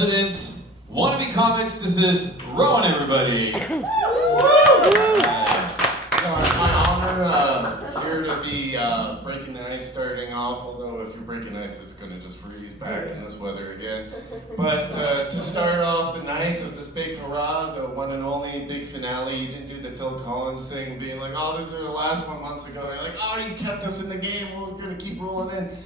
resident wannabe comics. This is Roan, everybody. It's my honor here to be breaking the ice starting off, although if you're breaking ice, it's going to just freeze back in this weather again. But to start off the night of this big hurrah, the one and only big finale, you didn't do the Phil Collins thing, being like, oh, this is the last one months ago. And you're like, oh, you kept us in the game, we're going to keep rolling in.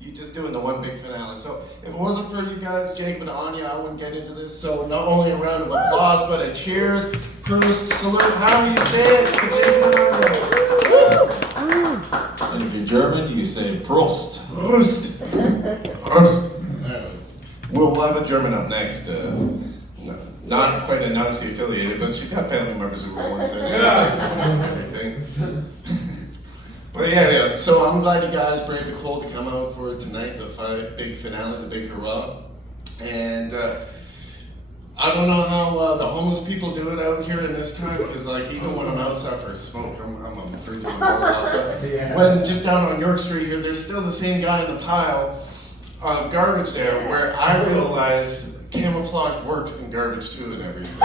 You're just doing the one big finale. So if it wasn't for you guys, Jake and Anya, I wouldn't get into this. So not only a round of applause, but a cheers, Proust, salute, how do you say it? To Jake and Anya. And if you're German, you say Prost. Proust. Proust. We'll have a German up next. No, not quite a Nazi affiliated, but she got family members who were born there. Yeah. Everything. But yeah, so I'm glad you guys braved the cold to come out for tonight, the big finale, the big hurrah. And I don't know how the homeless people do it out here in this time, because like even when I'm outside for a smoke, I'm freezing my balls off. But when just down on York Street here, there's still the same guy in the pile of garbage there, where I realized camouflage works in garbage too and everything.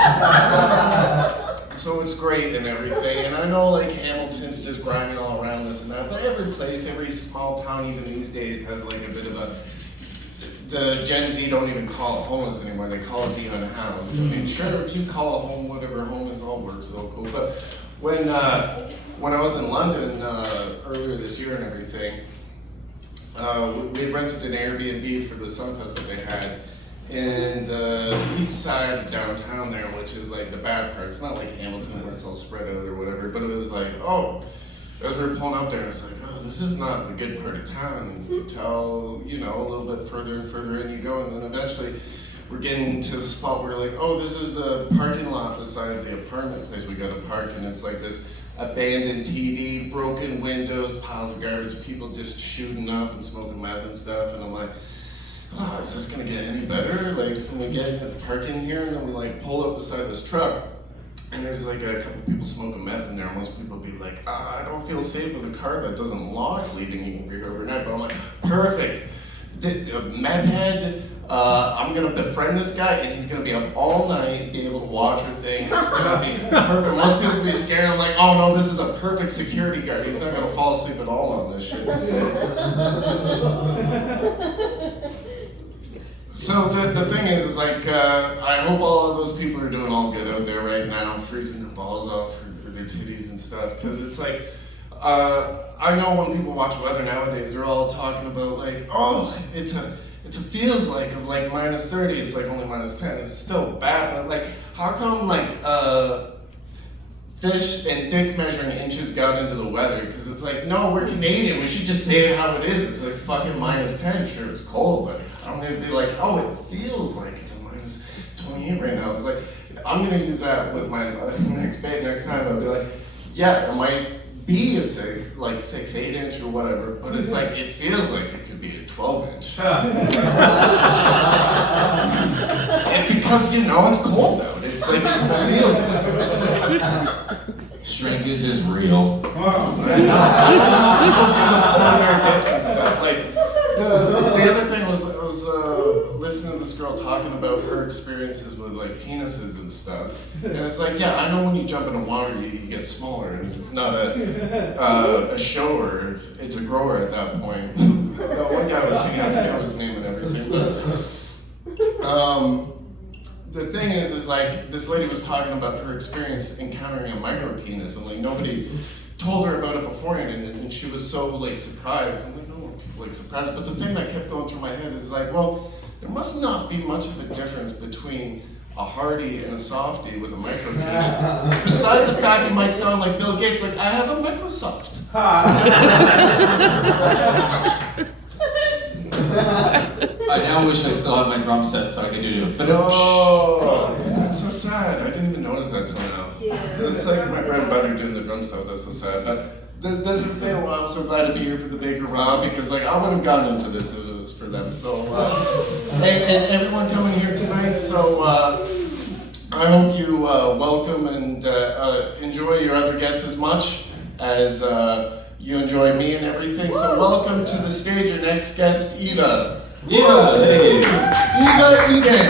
So it's great and everything, and I know like Hamilton's just grinding all around this and that, but every place, every small town even these days has like a bit of a, the Gen Z don't even call it homeless anymore, they call it the unhoused. I mean, sure, if you call a home whatever home, it all works, it's all cool, but when I was in London earlier this year and everything, we rented an Airbnb for the Sunfest that they had in the east side of downtown there, which is like the bad part. It's not like Hamilton where it's all spread out or whatever, but it was like, oh, as we were pulling up there, it's like, oh, this is not the good part of town until, you know, a little bit further and further in you go, and then eventually we're getting to the spot where we're like, oh, this is a parking lot beside the apartment place we got to park, and it's like this abandoned TD, broken windows, piles of garbage, people just shooting up and smoking meth and stuff, and I'm like, oh, is this gonna get any better? Like, when we get into the parking here, and then we like pull up beside this truck, and there's like a couple people smoking meth in there, and most people be like, I don't feel safe with a car that doesn't lock leaving you over here overnight, but I'm like, perfect. Meth head, I'm gonna befriend this guy, and he's gonna be up all night, be able to watch her thing, it's gonna be perfect. Most people be scared, I'm like, oh no, this is a perfect security guard, he's not gonna fall asleep at all on this shit. So the thing is like, I hope all of those people are doing all good out there right now, freezing their balls off for their titties and stuff, because it's like, I know when people watch weather nowadays, they're all talking about like, oh, it's a feels like of like minus 30, it's like only minus 10, it's still bad, but like, how come like, fish and dick measuring inches got into the weather? Because it's like, no, we're Canadian, we should just say it how it is. It's like fucking minus 10, sure it's cold, but I'm gonna be like, oh, it feels like it's a minus 28 right now. It's like, I'm gonna use that with my next babe next time. I'll be like, yeah, it might be a 6, 8 inch or whatever, but it's like, it feels like it could be a 12 inch. And because you know it's cold out, it's like, it's the real. Shrinkage is real. People do the polar bear dips and stuff. Like, the other thing was, I was listening to this girl talking about her experiences with like penises and stuff, and it's like, yeah, I know when you jump into water, you get smaller, and it's not a shower, it's a grower at that point. One guy was singing, I forget his name and everything, but the thing is like, this lady was talking about her experience encountering a micro penis, and like nobody told her about it beforehand, and she was so like surprised. I'm like, no more people like surprised. But the thing that kept going through my head is like, well, there must not be much of a difference between a hardy and a softie with a micro penis. Besides the fact you might sound like Bill Gates, like, I have a Microsoft. I now wish I still had my drum set so I could do it. But oh, that's so sad. I didn't even notice that till now. Yeah. It's like my bread and butter doing the drum stuff. That's so sad. But this is the thing why I'm so glad to be here for the big hurrah, because like I wouldn't have gotten into this if it was for them. So and everyone coming here tonight. So I hope you welcome and enjoy your other guests as much as you enjoy me and everything. So welcome to the stage your next guest, Eva. yeah, hey. Eva Eden.